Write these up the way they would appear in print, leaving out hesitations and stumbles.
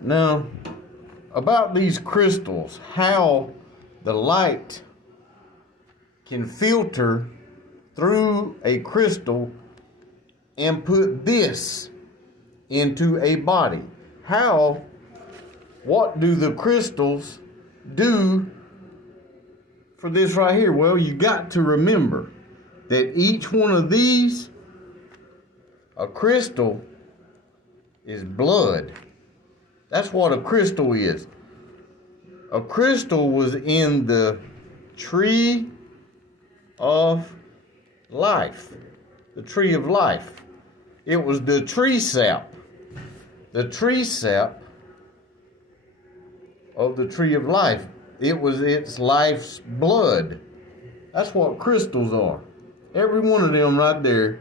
Now, about these crystals, how the light can filter through a crystal and put this into a body. What do the crystals do for this right here? Well, you got to remember that each one of these, a crystal, is blood. That's what a crystal is. A crystal was in the tree of life. The tree of life. It was the tree sap. The tree sap of the tree of life. It was its life's blood. That's what crystals are. Every one of them right there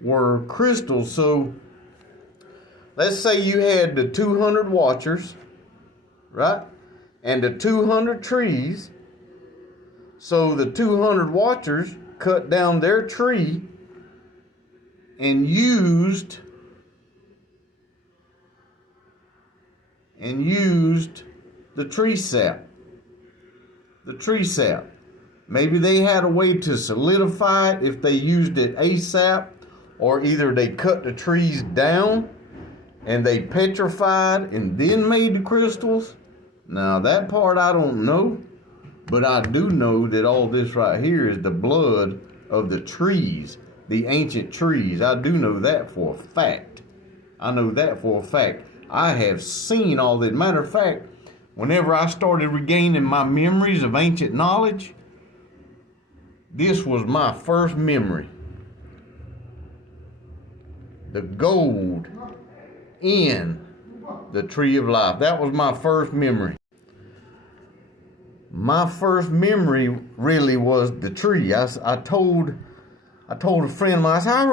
were crystals. So let's say you had the 200 watchers, right? And the 200 trees. So the 200 watchers cut down their tree and used the tree sap. The tree sap. Maybe they had a way to solidify it if they used it ASAP, or either they cut the trees down and they petrified and then made the crystals. Now that part I don't know, but I do know that all this right here is the blood of the trees, the ancient trees. I do know that for a fact. I know that for a fact. I have seen all that. Matter of fact, whenever I started regaining my memories of ancient knowledge, this was my first memory. The gold in the tree of life. That was my first memory. My first memory really was the tree. I told a friend of mine, I said, I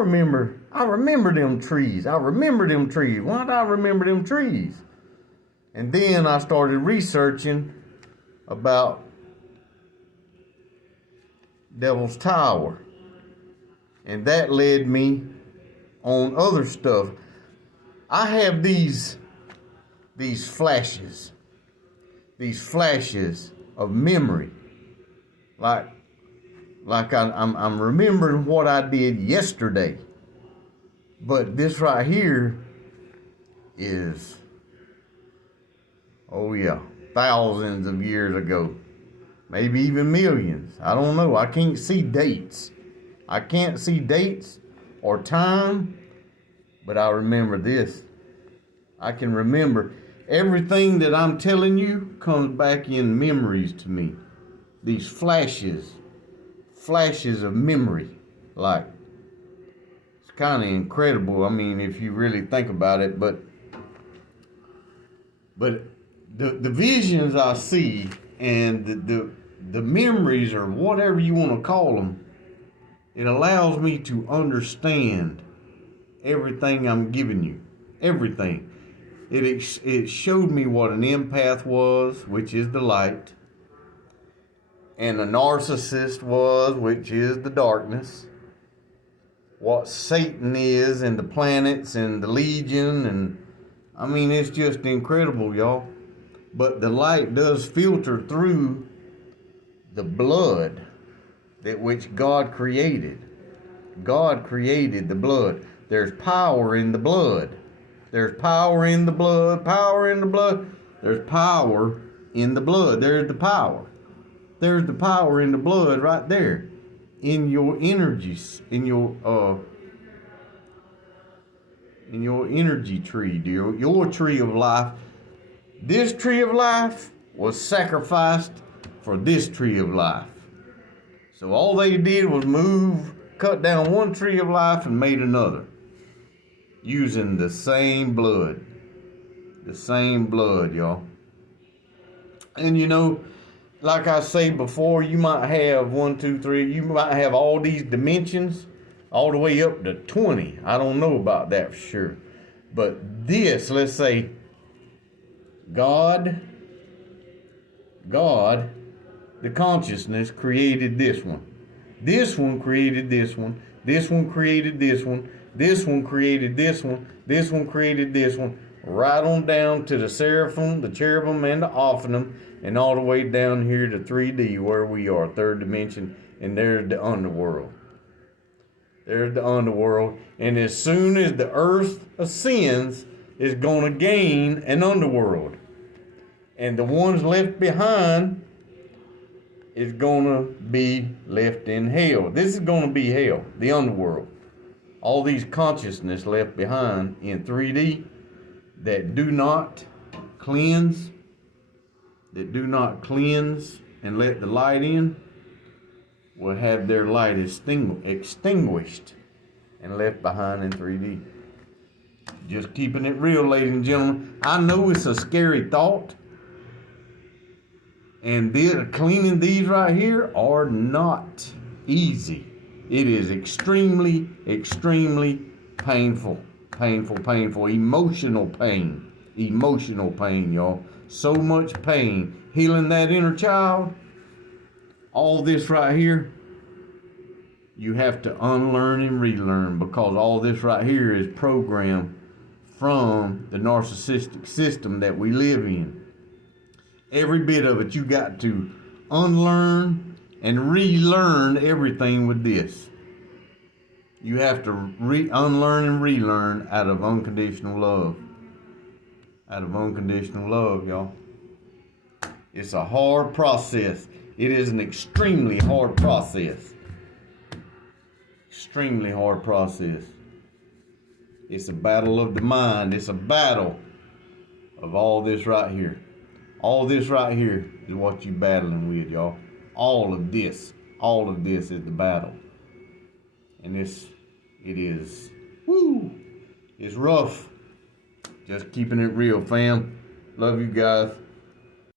remember them trees. I remember them trees. Why do I remember them trees? And then I started researching about Devil's Tower. And that led me on other stuff. I have these flashes of memory. Like I'm remembering what I did yesterday. But this right here is, oh yeah, thousands of years ago. Maybe even millions. I don't know. I can't see dates. I can't see dates or time, but I remember this. I can remember everything that I'm telling you comes back in memories to me. These flashes of memory. Like, it's kind of incredible. I mean, if you really think about it, but the visions I see and the memories, or whatever you want to call them, it allows me to understand everything I'm giving you. Everything. It showed me what an empath was, which is the light, and a narcissist was, which is the darkness. What Satan is, and the planets, and the Legion, and I mean, it's just incredible, y'all. But the light does filter through the blood that which God created. God created the blood. There's power in the blood. There's power in the blood, power in the blood. There's power in the blood. There's the power. There's the power in the blood right there. In your energies, in your energy tree, your tree of life. This tree of life was sacrificed for this tree of life. So all they did was cut down one tree of life and made another. Using the same blood. The same blood, y'all. And you know, like I say before, you might have 1, 2, 3, you might have all these dimensions all the way up to 20. I don't know about that for sure. But this, let's say, God, the consciousness created this one. This one created this one. This one created this one. This one created this one. This one created this one. right on down to the seraphim, the cherubim, and the Ophanim, and all the way down here to 3D where we are, third dimension, and there's the underworld. There's the underworld, and as soon as the earth ascends, it's going to gain an underworld. And the ones left behind is going to be left in hell. This is going to be hell, the underworld. All these consciousness left behind in 3D that do not cleanse, and let the light in, will have their light extinguished and left behind in 3D. Just keeping it real, ladies and gentlemen. I know it's a scary thought, and cleaning these right here are not easy. It is extremely, extremely painful. Emotional pain, y'all. So much pain. Healing that inner child. All this right here, you have to unlearn and relearn, because all this right here is programmed from the narcissistic system that we live in. Every bit of it, you got to unlearn and relearn everything with this. You have to unlearn and relearn out of unconditional love. Out of unconditional love, y'all. It's a hard process. It is an extremely hard process. Extremely hard process. It's a battle of the mind. It's a battle of all this right here. All this right here is what you're battling with, y'all. All of this is the battle. And it is, it's rough. Just keeping it real, fam. Love you guys.